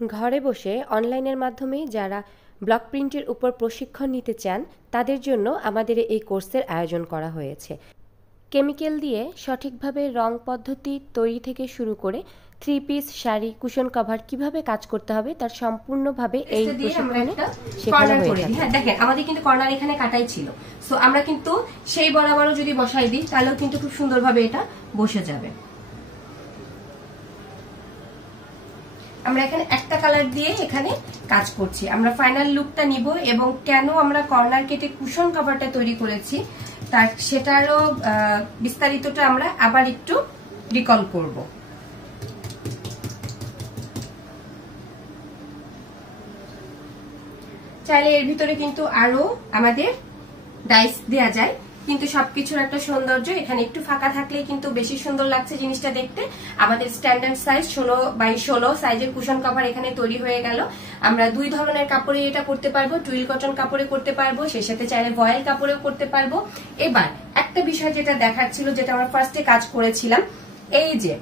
ঘরে বসে অনলাইনের মাধ্যমে যারা ব্লক প্রিন্টের উপর প্রশিক্ষণ নিতে চান তাদের জন্য আমাদের এই কোর্সের আয়োজন করা হয়েছে। কেমিক্যাল দিয়ে সঠিকভাবে রং পদ্ধতি তৈরি থেকে শুরু করে 3 পিস শাড়ি, কুশন কভার কিভাবে কাজ করতে হবে তার সম্পূর্ণভাবে এই প্রশিক্ষণে শেখানো হয়ে থাকে। হ্যাঁ দেখেন, আমাদের কিন্তু কর্নার এখানে কাটাই ছিল, সো আমরা কিন্তু সেই বরাবরও যদি বসাই দিই তাহলেও কিন্তু খুব সুন্দরভাবে এটা বসে যাবে। আমরা এখানে একটা কালার দিয়ে এখানে কাজ করছি। আমরা ফাইনাল লুকটা নিব এবং কেন আমরা কর্নার কেটে কুশন কভারটা তৈরি করেছি তার সেটারও বিস্তারিতটা আমরা আবার একটু রিকল করব। চাইলে এর ভিতরে কিন্তু আরো আমাদের ডাইস দেয়া যায়, কিন্তু সবকিছুর একটা সৌন্দর্য এখানে একটু ফাঁকা থাকলে কিন্তু বেশি সুন্দর লাগছে জিনিসটা দেখতে। আমাদের স্ট্যান্ডার্ড সাইজ 16x16 সাইজের কুশন কভার এখানে তৈরি হয়ে গেল। আমরা দুই ধরনের কাপড়ে এটা করতে পারবো, টুইল কটন কাপড়ে করতে পারবো, সেই সাথে চাইলে ভয়েল কাপড়েও করতে পারবো। এবার একটা বিষয় যেটা দেখার ছিল, যেটা আমরা ফার্স্টে কাজ করেছিলাম, এই যে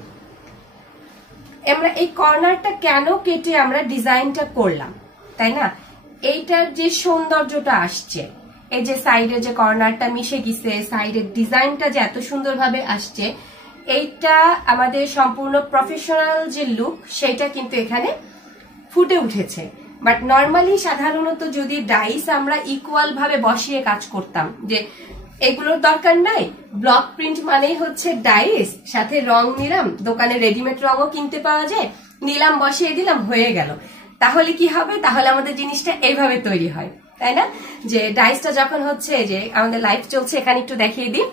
আমরা এই কর্নারটা কেন কেটে আমরা ডিজাইনটা করলাম, তাই না? এইটার যে সৌন্দর্যটা আসছে, এই যে সাইডে যে কর্নারটা মিশে গেছে, সাইডের ডিজাইনটা যে এত সুন্দরভাবে আসছে, এইটা আমাদের সম্পূর্ণ প্রফেশনাল যে লুক সেটা কিন্তু এখানে ফুটে উঠেছে। বাট নর্মালি সাধারণত যদি ডাইস আমরা ইকুয়াল ভাবে বসিয়ে কাজ করতাম, যে এগুলোর দরকার নাই, ব্লক প্রিন্ট মানেই হচ্ছে ডাইস, সাথে রং নিলাম, দোকানে রেডিমেড রঙও কিনতে পাওয়া যায়, নিলাম বসিয়ে দিলাম হয়ে গেল, তাহলে কি হবে? তাহলে আমাদের জিনিসটা এইভাবে তৈরি হয়, তাই না? যে ডাইসটা যখন হচ্ছে, যে আমাদের লাইফ চলছে, এখানে একটু দেখিয়ে দিই।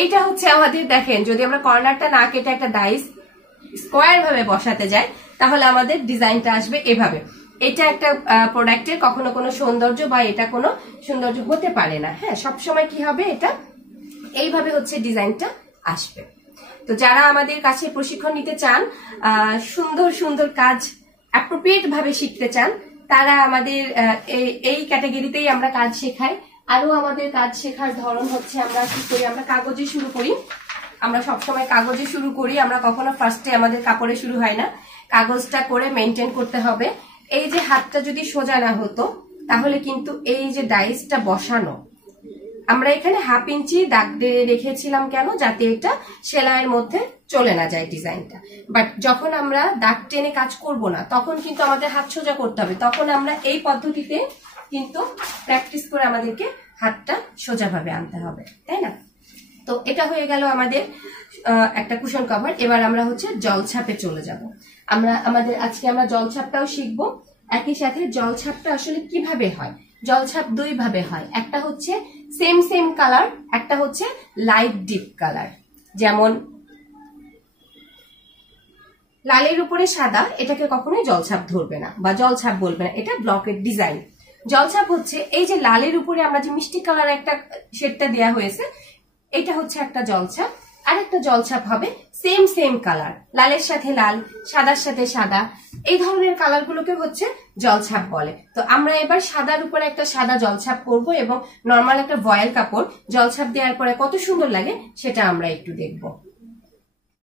এইটা হচ্ছে আমাদের, দেখেন, যদি আমরা কর্নারটা না কেটে একটা ডাইস স্কোয়ার ভাবে বসাতে যাই তাহলে আমাদের ডিজাইনটা আসবে এভাবে। এটা একটা প্রোডাক্টের কখনো কোনো সৌন্দর্য বা এটা কোনো সৌন্দর্য হতে পারে না। হ্যাঁ, সবসময় কি হবে, এটা এইভাবে হচ্ছে ডিজাইনটা আসবে। তো যারা আমাদের কাছে প্রশিক্ষণ নিতে চান, সুন্দর সুন্দর কাজ অ্যাপ্রোপ্রিয়েট ভাবে শিখতে চান, তারা আমাদের এই ক্যাটাগরিতেই আমরা কাজ শেখাই। আরো আমাদের কাজ শেখার ধরন হচ্ছে, আমরা কি করি, আমরা কাগজে শুরু করি। আমরা সবসময় কাগজে শুরু করি, আমরা কখনো ফার্স্টে আমাদের কাপড়ে শুরু হয় না, কাগজটা করে মেনটেন করতে হবে। এই যে হাতটা যদি সোজা না হতো তাহলে কিন্তু এই যে ডাইসটা বসানো, আমরা এখানে 1/2 ইঞ্চি দাগ দিয়ে রেখেছিলাম, কেন? যাতে এটা সেলাইয়ের মধ্যে চলে না যায় ডিজাইনটা। বাট যখন আমরা দাগ টেনে কাজ করব না, তখন কিন্তু আমাদের হাত সোজা করতে হবে, তখন আমরা এই পদ্ধতিতে কিন্তু প্র্যাকটিস করে আমাদেরকে হাতটা সোজাভাবে আনতে হবে, তাই না? তো এটা হয়ে গেল আমাদের একটা কুশন কভার। এবার আমরা হচ্ছে জলছাপে চলে যাব। আজকে আমরা জলছাপটাও শিখবো, একই সাথে জলছাপটা আসলে কিভাবে হয়। জলছাপ দুই ভাবে হয়, একটা হচ্ছে সেম কালার, একটা হচ্ছে লাইট ডিপ কালার। যেমন লালের উপরে সাদা, এটাকে কখনোই জলছাপ ধরবে না বা জলছাপ বলবে না, এটা ব্লকের ডিজাইন। জলছাপ হচ্ছে এই যে লালের উপরে আমরা যে মিষ্টি কালার একটা শেডটা দেওয়া হয়েছে, এটা হচ্ছে একটা জলছাপ। আর একটা জলছাপ হবে সেম কালার, লালের সাথে লাল, সাদার সাথে সাদা, এই ধরনের কালার গুলোকে হচ্ছে জলছাপ বলে। তো আমরা এবার সাদার উপরে একটা সাদা জলছাপ করব এবং নর্মাল একটা ভয়েল কাপড় জলছাপ দেওয়ার পরে কত সুন্দর লাগে সেটা আমরা একটু দেখবো।